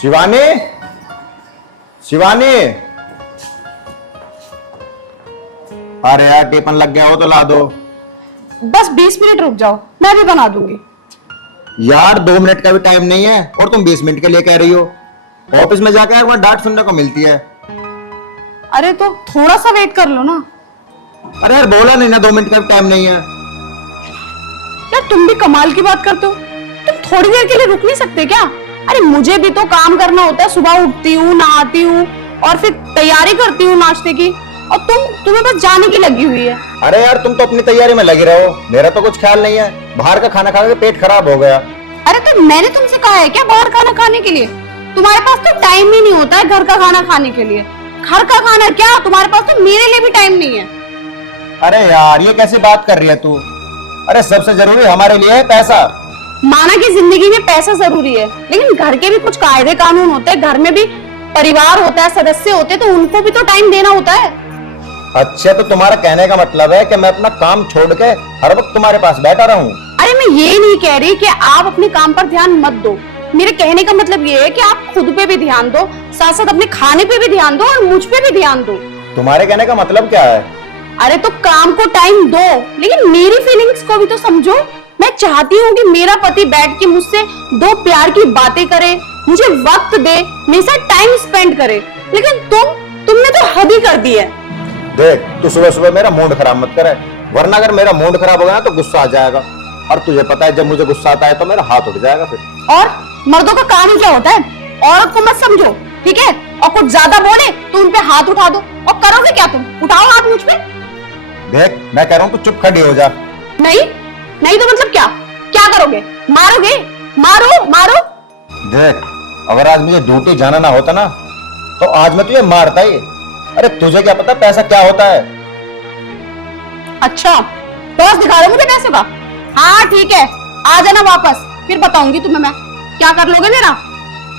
शिवानी, शिवानी। अरे यार टिफिन लग गया हो तो ला दो। बस 20 मिनट रुक जाओ, मैं भी बना दूंगी। यार 2 मिनट का भी टाइम नहीं है और तुम 20 मिनट के लिए कह रही हो। ऑफिस में जाकर वहां डांट सुनने को मिलती है। अरे तो थोड़ा सा वेट कर लो ना। अरे यार बोला नहीं ना 2 मिनट का भी टाइम नहीं है। यार तुम भी कमाल की बात करते हो। तुम थोड़ी देर के लिए रुक नहीं सकते क्या? अरे मुझे भी तो काम करना होता है। सुबह उठती हूँ, नहाती हूँ और फिर तैयारी करती हूँ नाश्ते की, और तुम्हें बस जाने की लगी हुई है। अरे यार तुम तो अपनी तैयारी में लगी रहो, मेरा तो कुछ ख्याल नहीं है। बाहर का खाना खा के पेट खराब हो गया। अरे तो मैंने तुमसे कहा है क्या बाहर खाना खाने के लिए? तुम्हारे पास तो टाइम ही नहीं होता है घर का खाना खाने के लिए। घर का खाना क्या, तुम्हारे पास तो मेरे लिए भी टाइम नहीं है। अरे यार ये कैसी बात कर रही है तू? अरे सबसे जरूरी हमारे लिए है पैसा। माना कि जिंदगी में पैसा जरूरी है, लेकिन घर के भी कुछ कायदे कानून होते हैं। घर में भी परिवार होता है, सदस्य होते हैं, तो उनको भी तो टाइम देना होता है। अच्छा तो तुम्हारा कहने का मतलब है कि मैं अपना काम छोड़ के हर वक्त तुम्हारे पास बैठा रहूं? अरे मैं ये नहीं कह रही कि आप अपने काम पर ध्यान मत दो। मेरे कहने का मतलब ये है कि आप खुद पे भी ध्यान दो, साथ साथ अपने खाने पे भी ध्यान दो और मुझ पे भी ध्यान दो। तुम्हारे कहने का मतलब क्या है? अरे तो काम को टाइम दो, लेकिन मेरी फीलिंग्स को भी तो समझो। मैं चाहती हूँ कि मेरा पति बैठ के मुझसे 2 प्यार की बातें करे, मुझे वक्त दे, मेरे साथ टाइम स्पेंड करे, लेकिन तुमने तो हद ही कर दी है। देख तू सुबह सुबह मेरा मूड खराब मत करे, वरना अगर मेरा मूड खराब होगा ना तो गुस्सा आ जाएगा। और तुझे पता है जब मुझे गुस्सा आता है तो मेरा हाथ उठ जाएगा फिर। और मर्दों का काम ही क्या होता है? औरत को मत समझो, ठीक है? और कुछ ज्यादा बोले तो उन पे हाथ उठा दो। और करोगे क्या तुम? उठाओ हाथ मुझ पे। देख मैं कह रहा हूँ तू चुप खड़ी हो जा। नहीं नहीं तो मतलब क्या? क्या करोगे? मारोगे? मारो मारो। देख अगर आज मुझे ड्यूटी जाना ना होता ना तो आज मैं तुझे मारता ही। अरे तुझे क्या पता पैसा क्या होता है? अच्छा बॉस दिखा दो मुझे पैसे का। हाँ ठीक है, आ जाना वापस, फिर बताऊंगी तुम्हें मैं क्या कर लोगे मेरा।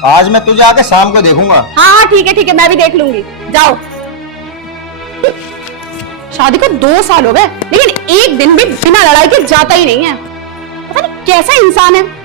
आज मैं तुझे आके शाम को देखूंगा। हाँ ठीक है, मैं भी देख लूंगी। जाओ। शादी को 2 साल हो गए, लेकिन एक दिन भी बिना लड़ाई के जाता ही नहीं है। पता नहीं कैसा इंसान है।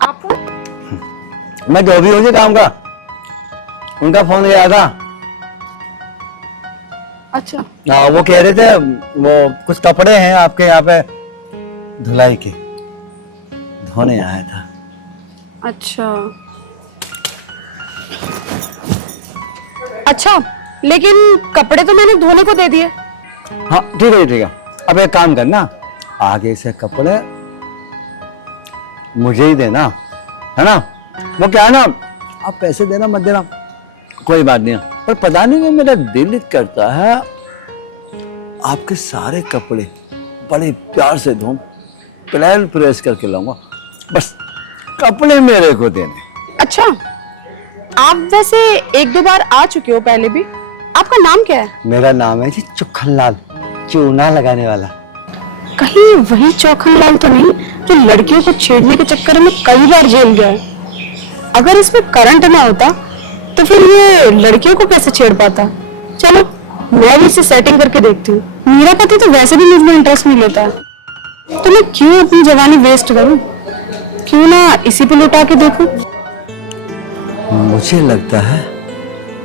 आप मैं जो भी हूँ जी काम का, उनका फोन गया था। अच्छा हाँ वो कह रहे थे वो कुछ कपड़े हैं आपके यहाँ पे धुलाई के, धोने आया था। अच्छा अच्छा, लेकिन कपड़े तो मैंने धोने को दे दिए। हाँ ठीक है ठीक है, अब एक काम करना, आगे से कपड़े मुझे ही देना, है ना? वो क्या है ना, आप पैसे देना मत देना कोई बात नहीं है, पर पता नहीं मेरा दिल करता है आपके सारे कपड़े बड़े प्यार से धो, प्लेन प्रेस करके लाऊंगा, बस कपड़े मेरे को देने। अच्छा आप वैसे 1-2 बार आ चुके हो पहले भी। आपका नाम क्या है? मेरा नाम है जी चुखनलाल, चूना लगाने वाला। कहीं वही चौखनलाल तो नहीं जो लड़कियों को छेड़ने के चक्कर में कई बार जेल गया है? अगर इसमें करंट ना होता तो फिर ये लड़कियों को कैसे छेड़ पाता? चलो मैं भी इसे सेटिंग करके देखती हूँ। मेरा पति तो वैसे भी मुझमें इंटरेस्ट नहीं लेता है, तो मैं क्यों अपनी जवानी वेस्ट करूं? क्यों ना इसी पे लुटा के देखूं? मुझे लगता है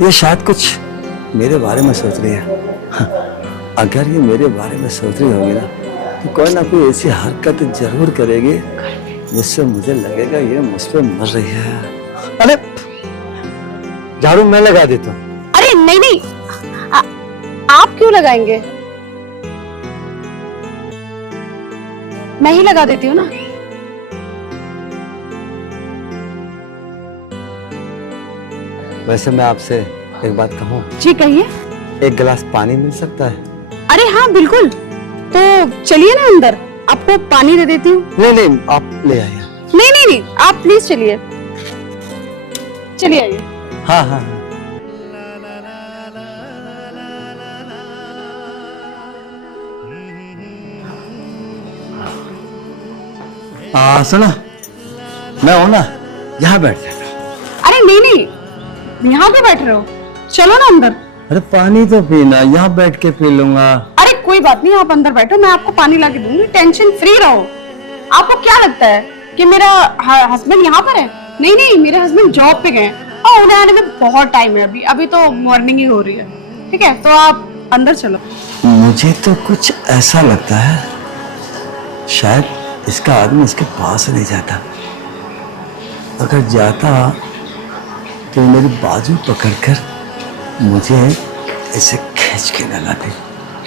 ये शायद कुछ मेरे बारे में सोच रही है। अगर ये मेरे बारे में सोच रही होगी ना कोई ना कोई ऐसी हरकत जरूर करेगी जिससे मुझे लगेगा ये मुझ पे मर रही है। अरे झाड़ू मैं लगा देता हूँ। अरे नहीं नहीं, आप क्यों लगाएंगे? मैं ही लगा देती हूँ ना। वैसे मैं आपसे एक बात कहूँ? जी कहिए। एक गिलास पानी मिल सकता है? अरे हाँ बिल्कुल, तो चलिए ना अंदर, आपको पानी दे देती हूँ। नहीं नहीं आप ले आइए। नहीं नहीं नहीं, आप प्लीज चलिए। चलिए आइए। हाँ हाँ हाँ। सुनो, मैं हूं ना, यहाँ बैठ जाता हूँ। अरे नहीं नहीं, यहाँ क्यों बैठ रहे हो? चलो ना अंदर। अरे पानी तो पीना, यहाँ बैठ के पी लूंगा। अरे कोई बात नहीं, आप अंदर बैठो, मैं आपको पानी ला के दूंगी, टेंशन फ्री रहो। आपको क्या लगता है कि मेरा हस्बैंड यहाँ पर है? नहीं नहीं, मेरे हस्बैंड जॉब पे गए और उन्हें आने में बहुत टाइम है, अभी अभी तो मॉर्निंग ही हो रही है। ठीक है, तो आप अंदर चलो। मुझे तो कुछ ऐसा लगता है शायद इसका आदमी इसके पास नहीं जाता। अगर जाता तो मेरी बाजू पकड़कर मुझे इसे खींच के न लाते।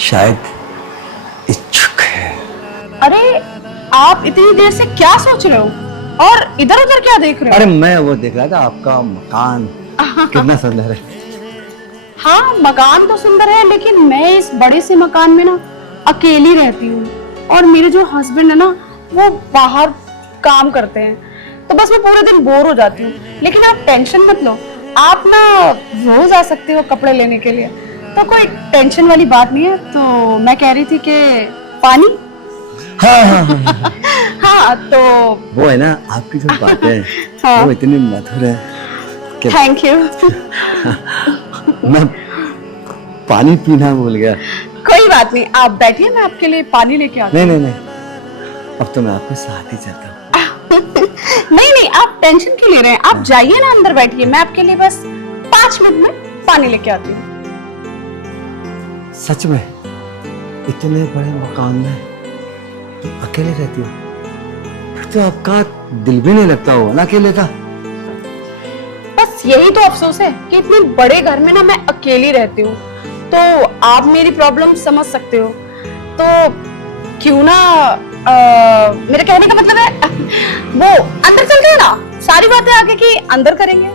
शायद इच्छुक है। अरे आप इतनी देर से क्या सोच रहे हो और इधर उधर क्या देख रहे हो? अरे मैं वो देख रहा था आपका मकान कितना सुंदर है। हाँ, मकान तो सुंदर है, लेकिन मैं इस बड़े से मकान में ना अकेली रहती हूँ और मेरे जो हस्बैंड है ना वो बाहर काम करते हैं, तो बस मैं पूरे दिन बोर हो जाती हूँ। लेकिन आप टेंशन मत लो, आप ना रोज आ सकते हो कपड़े लेने के लिए, तो कोई टेंशन वाली बात नहीं है। तो मैं कह रही थी कि पानी। हाँ हाँ हाँ। हाँ तो वो है ना आपकी जो बातें हाँ। वो इतनी मधुर है कि थैंक यू। मैं पानी पीना भूल गया। कोई बात नहीं, आप बैठिए, मैं आपके लिए पानी लेके आती नहीं नहीं नहीं, अब तो मैं आपके साथ ही चलता हूँ। हूँ। नहीं नहीं, आप टेंशन क्यों ले रहे हैं? आप जाइए ना, अंदर बैठिए, मैं आपके लिए बस 5 मिनट में पानी लेके आती हूँ। सच में इतने बड़े मकान में तुम अकेले रहती हो? फिर तो आपका दिल भी नहीं लगता होगा ना अकेले का। बस यही तो अफसोस है कि इतने बड़े घर में ना मैं अकेली रहती हूँ। तो आप मेरी प्रॉब्लम समझ सकते हो, तो क्यों ना मेरे कहने का मतलब है वो अंदर चलते हैं ना, सारी बातें आगे की अंदर करेंगे।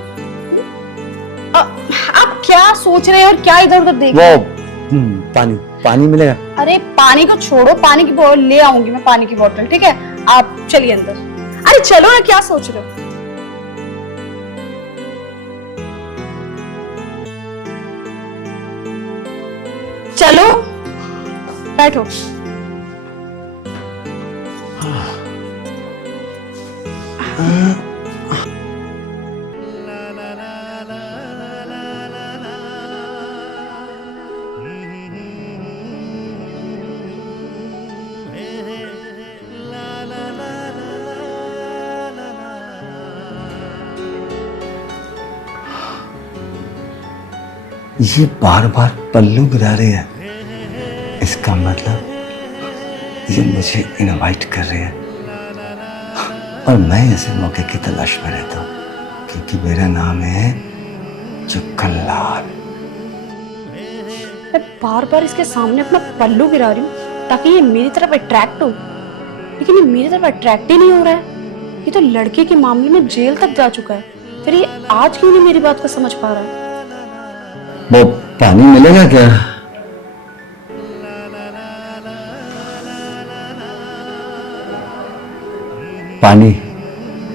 आप क्या सोच रहे हैं और क्या इधर उधर देख रहे हैं? पानी पानी मिलेगा? अरे पानी को छोड़ो, पानी की बोतल ले आऊंगी मैं, पानी की बोतल। ठीक है, आप चलिए अंदर। अरे चलो ना, क्या सोच रहे हो? चलो बैठो। ये बार बार पल्लू गिरा रहे हैं, इसका मतलब ये मुझे इनवाइट कर रहे हैं और मैं ऐसे मौके की तलाश में रहता हूँ, क्योंकि मेरा नाम है चुक्कनलाल। मैं बार बार इसके सामने अपना पल्लू गिरा रही हूँ ताकि ये मेरी तरफ अट्रैक्ट हो, लेकिन ये मेरी तरफ अट्रैक्ट ही नहीं हो रहा है। ये तो लड़के के मामले में जेल तक जा चुका है, फिर ये आज क्यों नहीं मेरी बात को समझ पा रहा है? वो पानी मिलेगा क्या? पानी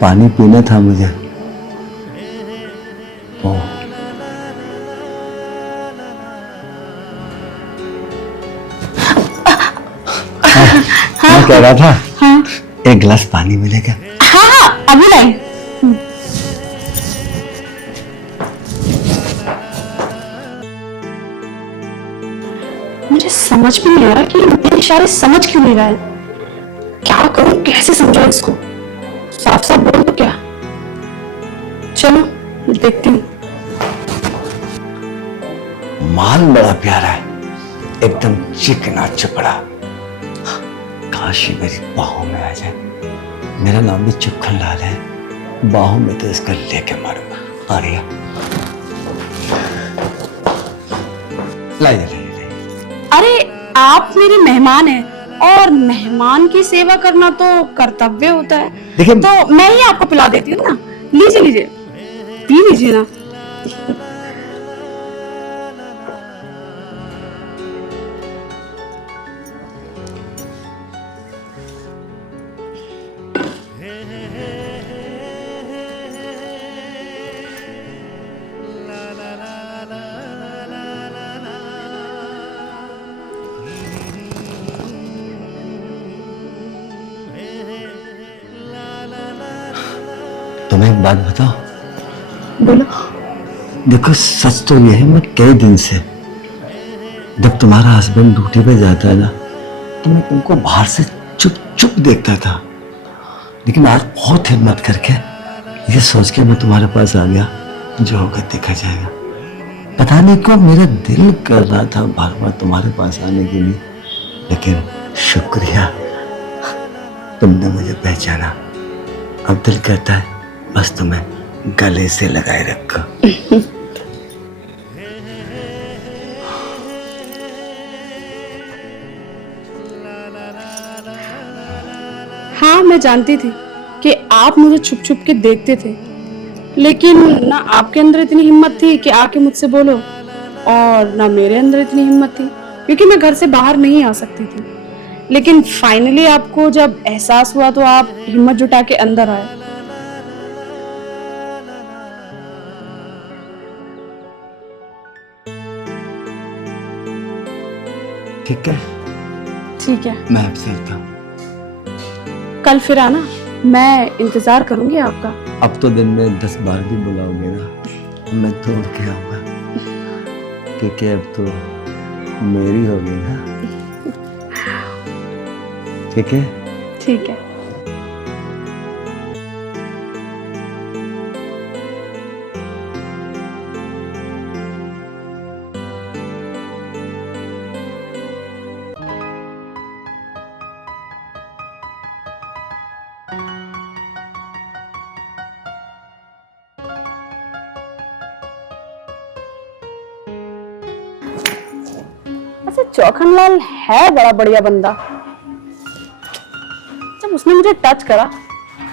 पानी पीना था मुझे। ओ मैं कह रहा था, हाँ एक गिलास पानी मिलेगा? हाँ हाँ, अभी नहीं। मुझे समझ भी नहीं आ रहा कि मेरे इशारे समझ क्यों नहीं रहा है। क्या करूं, कैसे समझाऊं इसको? साफ साफ बोल दो क्या? चलो देखती हूँ। माल बड़ा प्यारा है, एकदम चिकना चपड़ा। काश ये मेरी बाहों में आ जाए। मेरा नाम भी चुक्कनलाल है, बाहों में तो इसका लेके मारूंगा। आ रही लाइए। अरे आप मेरे मेहमान हैं और मेहमान की सेवा करना तो कर्तव्य होता है। देखिए, तो मैं ही आपको पिला देती हूँ ना। लीजिए लीजिए, पी लीजिए ना। तुम्हें एक बात बताओ। बोलो। देखो सच तो ये है, मैं कई दिन से जब तुम्हारा हस्बैंड ड्यूटी पे जाता है ना, तो मैं तुमको बाहर से चुप चुप देखता था, लेकिन आज बहुत हिम्मत करके ये सोच के मैं तुम्हारे पास आ गया, जो होगा देखा जाएगा। पता नहीं क्यों मेरा दिल कर रहा था बार बार तुम्हारे पास आने के लिए, लेकिन शुक्रिया तुमने मुझे पहचाना। अब दिल कहता है बस तुम्हें गले से लगाए रखो। हाँ, मैं जानती थी कि आप मुझे छुप छुप के देखते थे, लेकिन ना आपके अंदर इतनी हिम्मत थी कि आके मुझसे बोलो, और ना मेरे अंदर इतनी हिम्मत थी क्योंकि मैं घर से बाहर नहीं आ सकती थी। लेकिन फाइनली आपको जब एहसास हुआ तो आप हिम्मत जुटा के अंदर आए। ठीक है, ठीक है, मैं अब चलता हूँ। कल फिर आना, मैं इंतजार करूंगी आपका। अब तो दिन में 10 बार भी बुलाओगे ना, मैं तोड़ के आऊंगा, क्योंकि अब तो मेरी हो गई ना। ठीक है, ठीक है। अच्छा, चौखनलाल है बड़ा बढ़िया बंदा। जब उसने मुझे टच करा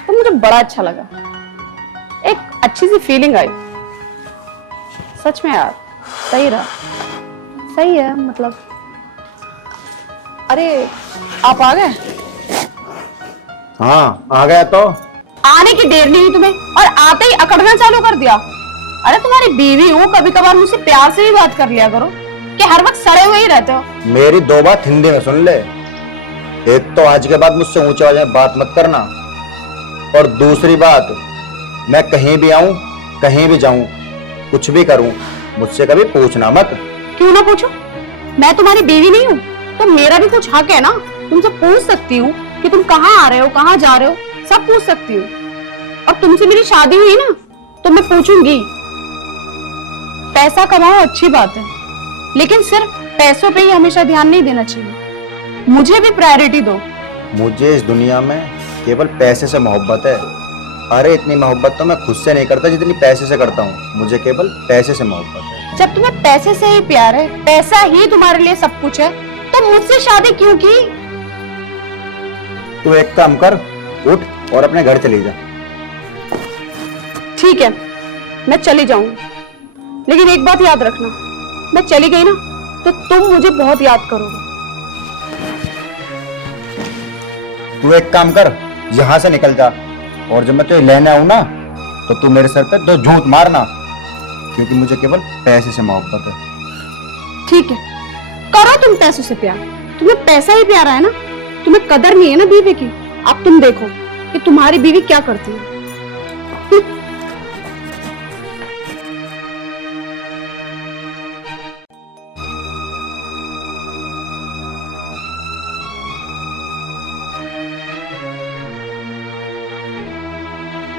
तो मुझे बड़ा अच्छा लगा, एक अच्छी सी फीलिंग आई। सच में यार, सही रहा, सही है मतलब। अरे आप आ गए? हाँ आ गया तो। आने की देर नहीं हुई तुम्हें, और आते ही अकड़ना चालू कर दिया। अरे तुम्हारी बीवी हूँ, कभी कभार मुझसे प्यार से भी बात कर लिया करो, कि हर वक्त सड़े हुए ही रहते हो। मेरी 2 बात हिंदी में सुन ले। एक तो आज के बाद मुझसे ऊंचे आवाज में बात मत करना, और दूसरी बात, मैं कहीं भी आऊं, कहीं भी जाऊं, कुछ भी करूं, मुझसे कभी पूछना मत। क्यों ना पूछो, मैं तुम्हारी बीवी नहीं हूँ तो मेरा भी कुछ हक है ना। तुमसे पूछ सकती हूँ कि तुम कहाँ आ रहे हो, कहाँ जा रहे हो, सब पूछ सकती हूँ। और तुमसे मेरी शादी हुई ना तो मैं पूछूंगी। पैसा कमाओ अच्छी बात है, लेकिन सिर्फ पैसों पे ही हमेशा ध्यान नहीं देना चाहिए, मुझे भी प्रायोरिटी दो। मुझे इस दुनिया में केवल पैसे से मोहब्बत है। अरे इतनी मोहब्बत तो मैं खुद से नहीं करता जितनी पैसे से करता हूँ। मुझे केवल पैसे से मोहब्बत है। जब तुम्हें पैसे से ही प्यार है, पैसा ही तुम्हारे लिए सब कुछ है, तो मुझसे शादी क्यों की? तू एक काम कर, उठ और अपने घर चली जा। ठीक है, मैं चली जाऊंगी, लेकिन एक बात याद रखना, मैं चली गई ना तो तुम मुझे बहुत याद करोगे। तू एक काम कर, यहाँ से निकल जा, और जब मैं तुझे लेने आऊं ना तो तू मेरे सर पे 2 झूठ मारना, क्योंकि मुझे केवल पैसे से मोहब्बत है। ठीक है, करो तुम पैसों से प्यार, तुम्हें पैसा ही प्यारा है ना, तुम्हें कदर नहीं है ना बीवी की। अब तुम देखो कि तुम्हारी बीवी क्या करती है।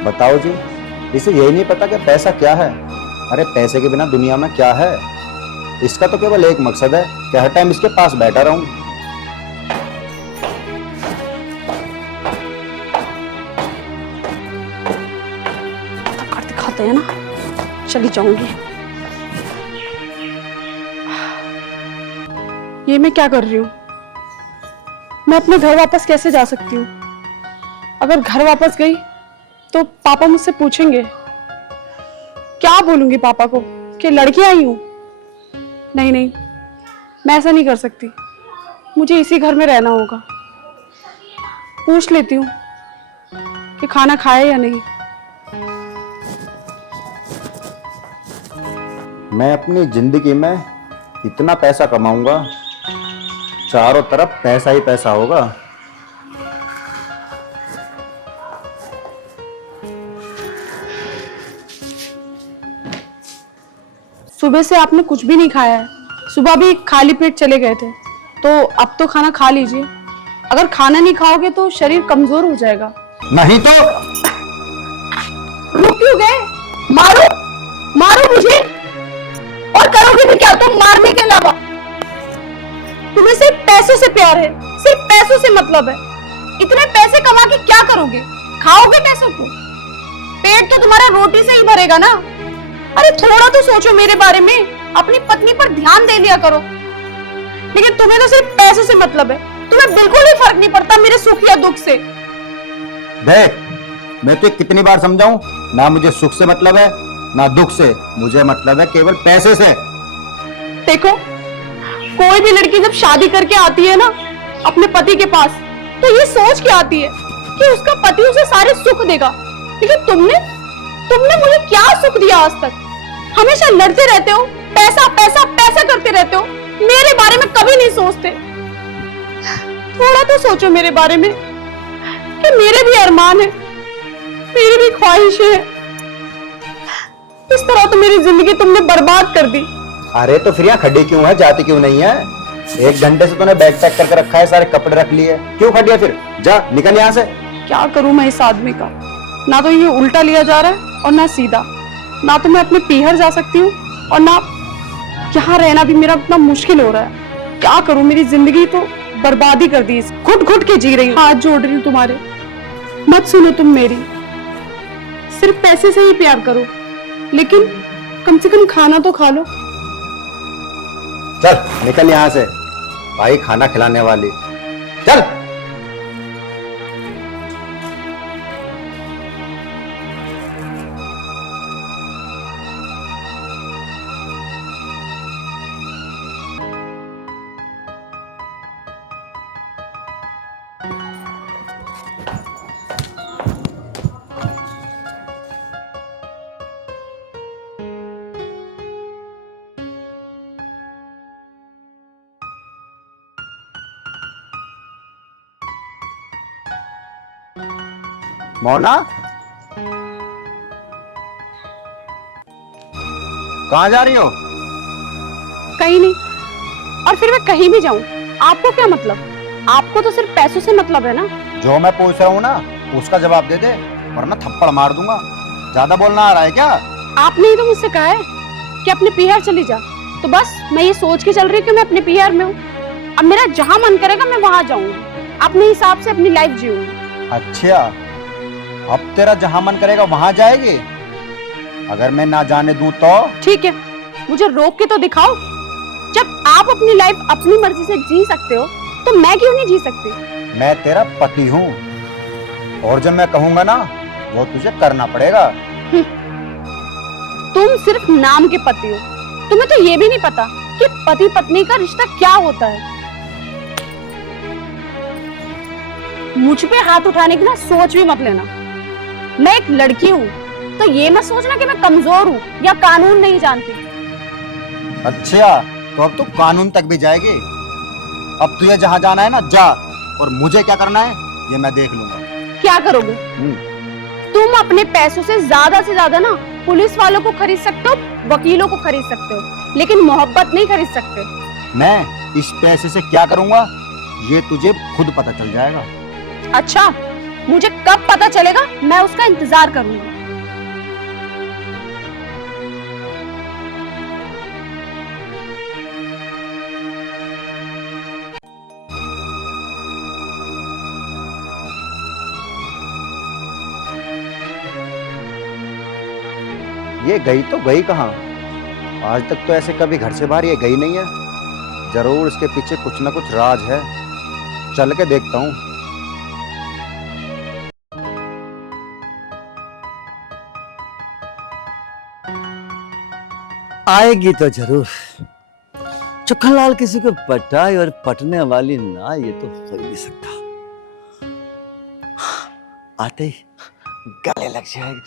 बताओ जी, इसे यही नहीं पता कि पैसा क्या है? अरे पैसे के बिना दुनिया में क्या है? इसका तो केवल एक मकसद है कि हर टाइम इसके पास बैठा रहूं। कर दिखाते हैं ना, चली जाऊंगी। ये मैं क्या कर रही हूँ? मैं अपने घर वापस कैसे जा सकती हूँ? अगर घर वापस गई तो पापा मुझसे पूछेंगे। क्या बोलूंगी पापा को कि लड़की आई हूं? नहीं नहीं, मैं ऐसा नहीं कर सकती, मुझे इसी घर में रहना होगा। पूछ लेती हूँ कि खाना खाए या नहीं। मैं अपनी जिंदगी में इतना पैसा कमाऊंगा, चारों तरफ पैसा ही पैसा होगा। सुबह से आपने कुछ भी नहीं खाया है, सुबह भी खाली पेट चले गए थे, तो अब तो खाना खा लीजिए। अगर खाना नहीं खाओगे तो शरीर कमजोर हो जाएगा। नहीं तो रुक क्यों गए? मारो, मारो मुझे। और करोगे भी क्या तुम मारने के अलावा? तुम्हें सिर्फ पैसों से प्यार है, सिर्फ पैसों से मतलब है। इतने पैसे कमा के क्या करोगे? खाओगे पैसों को? पेट तो तुम्हारा रोटी से ही भरेगा ना। अरे थोड़ा तो सोचो मेरे बारे में, अपनी पत्नी पर ध्यान दे लिया करो। लेकिन तुम्हें तो सिर्फ पैसों से मतलब है, तुम्हें बिल्कुल भी फर्क नहीं पड़ता मेरे सुख या दुख से। देख, मैं तुझे कितनी बार समझाऊं, ना मुझे सुख से मतलब है ना दुख से, मुझे मतलब है केवल पैसे से। देखो, कोई भी लड़की जब शादी करके आती है ना अपने पति के पास, तो ये सोच के आती है कि उसका पति उसे सारे सुख देगा। लेकिन तुमने मुझे क्या सुख दिया आज तक? हमेशा लड़ते रहते हो, पैसा पैसा पैसा करते रहते हो, मेरे बारे में कभी नहीं सोचते। थोड़ा तो सोचो मेरे बारे में कि मेरे भी अरमान है, मेरी भी ख्वाहिशें हैं। इस तरह तो मेरी जिंदगी तुमने बर्बाद कर दी। अरे तो फिर यहाँ खड़ी क्यों है, जाती क्यों नहीं है? 1 घंटे से तूने बैग पैक करके रखा है, सारे कपड़े रख लिए, क्यों खड़ी है? फिर जा, निकल यहाँ से। क्या करूं मैं इस आदमी का? ना तो ये उल्टा लिया जा रहा है और ना सीधा। ना तो मैं अपने पीहर जा सकती हूँ और ना यहाँ रहना भी मेरा इतना मुश्किल हो रहा है। क्या करूं, मेरी जिंदगी तो बर्बादी कर दी। घुट घुट के जी रही हूँ, हाथ जोड़ रही हूँ तुम्हारे। मत सुनो तुम मेरी, सिर्फ पैसे से ही प्यार करो, लेकिन कम से कम खाना तो खा लो। चल निकल यहाँ से, भाई खाना खिलाने वाली, चल। मोना, कहाँ जा रही हो? कहीं नहीं, और फिर मैं कहीं भी जाऊं आपको क्या मतलब? आपको तो सिर्फ पैसों से मतलब है ना। जो मैं पूछ रहा हूँ ना उसका जवाब दे दे, वरना थप्पड़ मार दूंगा। ज्यादा बोलना आ रहा है क्या? आपने ही तो मुझसे कहा है कि अपने पीहर चली जा, तो बस मैं ये सोच के चल रही हूँ कि मैं अपने पीहर में हूँ। अब मेरा जहां मन करेगा मैं वहां जाऊंगी, अपने हिसाब से अपनी लाइफ जीऊंगी। अच्छा, अब तेरा जहां मन करेगा वहां जाएगी? अगर मैं ना जाने दूं तो? ठीक है, मुझे रोक के तो दिखाओ। जब आप अपनी लाइफ अपनी मर्जी से जी सकते हो तो मैं क्यों नहीं जी सकती? मैं तेरा पति हूँ, और जब मैं कहूंगा ना वो तुझे करना पड़ेगा। तुम सिर्फ नाम के पति हो, तुम्हें तो ये भी नहीं पता कि पति पत्नी का रिश्ता क्या होता है। मुझ पे हाथ उठाने की ना सोच भी मत लेना। मैं एक लड़की हूँ, तो ये मत सोचना कि मैं कमजोर हूँ या कानून नहीं जानती। अच्छा, तो अब तो कानून तक भी जाएगी। अब तुझे जहां जाना है ना जा, और मुझे क्या करना है ये मैं देख लूंगा। क्या करोगे? तुम अपने पैसों से ज्यादा ना पुलिस वालों को खरीद सकते हो, वकीलों को खरीद सकते हो, लेकिन मोहब्बत नहीं खरीद सकते। मैं इस पैसे से क्या करूंगा ये तुझे खुद पता चल जाएगा। अच्छा, मुझे कब पता चलेगा मैं उसका इंतजार करूंगी। ये गई तो गई कहाँ? आज तक तो ऐसे कभी घर से बाहर ये गई नहीं है। जरूर इसके पीछे कुछ ना कुछ राज है, चल के देखता हूँ। आएगी तो जरूर। चुखनलाल किसी को पटाए और पटने वाली ना, ये तो हो ही नहीं सकता। आते ही गले लग जाएगी,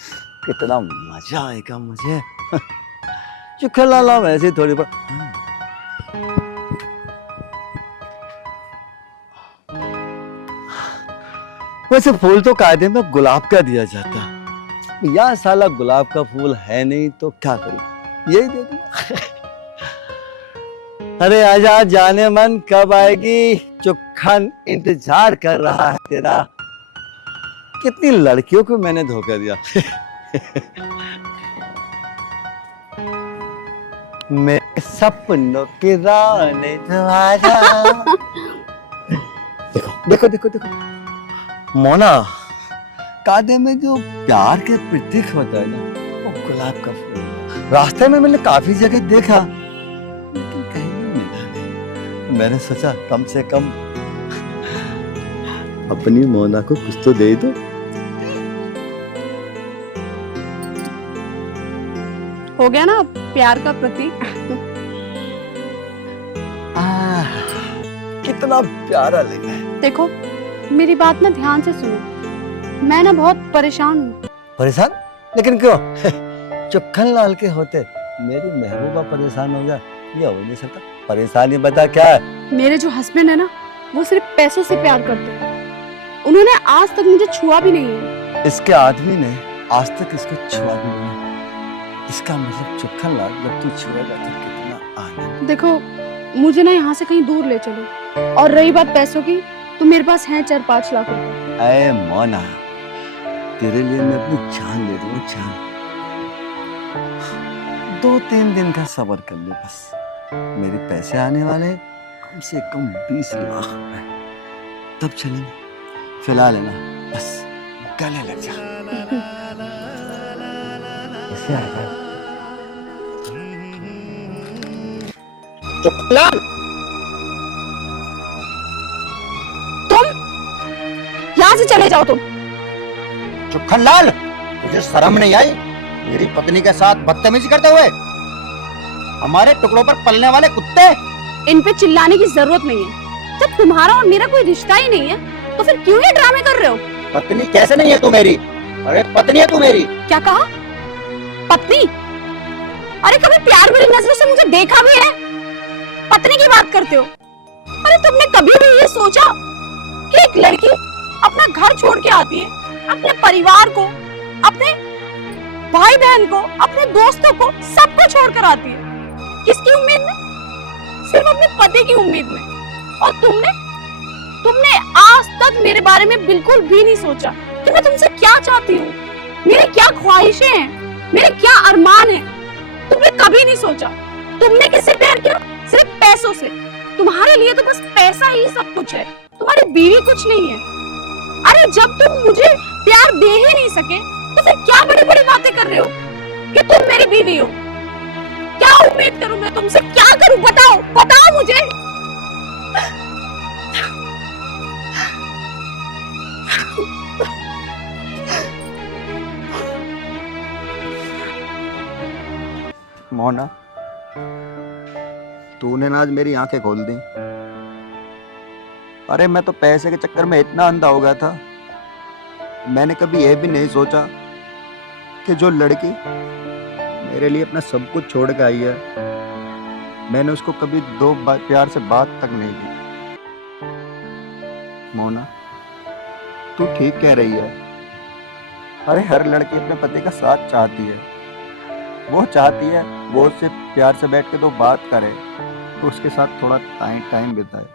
कितना मजा आएगा मुझे। चुखनलाल हम ऐसे थोड़ी पर। वैसे फूल तो कायदे में गुलाब का दिया जाता, यहाँ साला गुलाब का फूल है नहीं तो क्या करूं? यही दे दूंगा। अरे आजा जाने मन, कब आएगी? चुखन इंतजार कर रहा है तेरा। कितनी लड़कियों को मैंने धोखा दिया। मेरे सपनों की रानी जो आजा। देखो देखो देखो देखो मोना, कांधे में जो प्यार के प्रतीक होता है ना, वो गुलाब का फूल। रास्ते में मैंने काफी जगह देखा, लेकिन कहीं भी मिला नहीं। मैंने सोचा कम से कम अपनी मोना को कुछ तो दे दो। हो गया ना प्यार का प्रतीक। कितना प्यारा लग रहा है। देखो मेरी बात ना ध्यान से सुनो, मैं ना बहुत परेशान हूँ। परेशान? लेकिन क्यों? चुखन लाल के होते मेरी महबूबा परेशान हो जाए, ये हो नहीं सकता। परेशानी बता क्या है? मेरे जो हस्बैंड है ना, वो सिर्फ पैसों से प्यार करते हैं। उन्होंने आज तक मुझे छुआ भी नहीं है। इसके आदमी ने आज तक इसको छुआ भी नहीं। इसका मतलब चुखन लाल जब तू छुएगा तो कितना आनंद। देखो मुझे ना यहाँ से कहीं दूर ले चलो, और रही बात पैसों की, तो मेरे पास है 4-5 लाख रुपए। अरे मोना, तेरे लिए मैं अपनी जान दे दूँ, जान। 2-3 दिन का सब्र कर ले बस। मेरे पैसे आने वाले कम से कम 20 लाख रुपए, तब चलेंगे। फिलहाल है ना, बस गले लग जा। ऐसे आ जाए। चुखलाल, तुम यहाँ से चले जाओ। तुम चुखनलाल, तुझे शर्म नहीं आई मेरी पत्नी के साथ बदतमीजी करते हुए? हमारे टुकड़ों पर पलने वाले कुत्ते। इन पे चिल्लाने की जरूरत नहीं है। जब तुम्हारा और मेरा कोई रिश्ता ही नहीं है, तो फिर क्यों ये ड्रामे कर रहे हो? पत्नी कैसे नहीं है तू मेरी? अरे पत्नी है तू मेरी। क्या कहा? पत्नी? अरे कभी प्यार भरी नजरों से मुझे देखा भी है? पत्नी की बात करते हो? अरे तुमने कभी भी ये सोचा कि एक लड़की अपना घर छोड़ के आती है, अपने परिवार को, अपने भाई बहन को, अपने दोस्तों को, सबको छोड़कर आती है? किसकी उम्मीद में? सिर्फ अपने पति की उम्मीद में। और तुमने आज तक मेरे बारे में बिल्कुल भी नहीं सोचा कि मैं तुमसे क्या चाहती हूँ, मेरी क्या ख्वाहिशें हैं, मेरे क्या अरमान हैं। तुमने कभी नहीं सोचा। तुमने किससे प्यार किया? सिर्फ पैसों से। तुम्हारे लिए तो बस पैसा ही सब कुछ है, तुम्हारी बीवी कुछ नहीं है। अरे जब तुम मुझे प्यार दे ही नहीं सके, तो फिर क्या बड़ी बड़ी बातें कर रहे हो कि तुम मेरी बीवी हो? क्या उम्मीद करूं मैं तुमसे? क्या करूं? बताओ, बताओ मुझे। मोना, तूने ना आज मेरी आंखें खोल दी। अरे मैं तो पैसे के चक्कर में इतना अंधा हो गया था, मैंने कभी यह भी नहीं सोचा कि जो लड़की मेरे लिए अपना सब कुछ छोड़ के आई है, मैंने उसको कभी दो प्यार से बात तक नहीं की। मोना, तू ठीक कह रही है। अरे हर लड़की अपने पति का साथ चाहती है। वो चाहती है वो उससे प्यार से बैठ के दो बात करे, तो उसके साथ थोड़ा टाइम बिताए।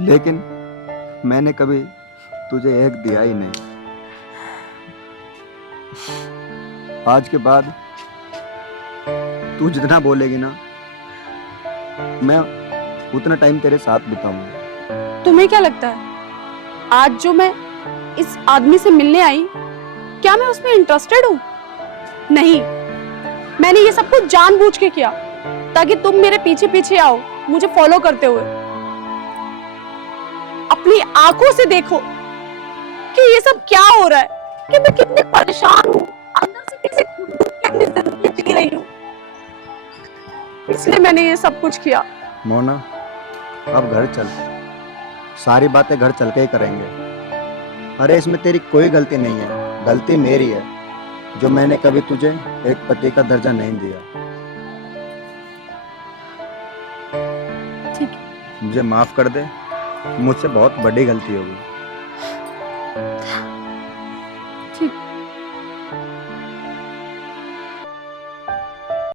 लेकिन मैंने कभी तुझे एक दिया ही नहीं। आज के बाद तू जितना बोलेगी ना, मैं उतना टाइम तेरे साथ बिताऊंगा। तुम्हें क्या लगता है आज जो मैं इस आदमी से मिलने आई, क्या मैं उसमें इंटरेस्टेड हूँ? नहीं, मैंने ये सब कुछ जानबूझ के किया ताकि तुम मेरे पीछे पीछे आओ, मुझे फॉलो करते हुए। अपनी आंखों से देखो कि ये सब क्या हो रहा है, कि मैं कितनी परेशान हूँ, अंदर से कैसे कितनी जिंदगी जी रही हूँ। इसलिए मैंने ये सब कुछ किया। मोना, अब घर चल, सारी बातें घर चल के ही करेंगे। अरे इसमें तेरी कोई गलती नहीं है, गलती मेरी है जो मैंने कभी तुझे एक पति का दर्जा नहीं दिया। ठीक है, मुझे माफ कर दे, मुझसे बहुत बड़ी गलती होगी। ठीक।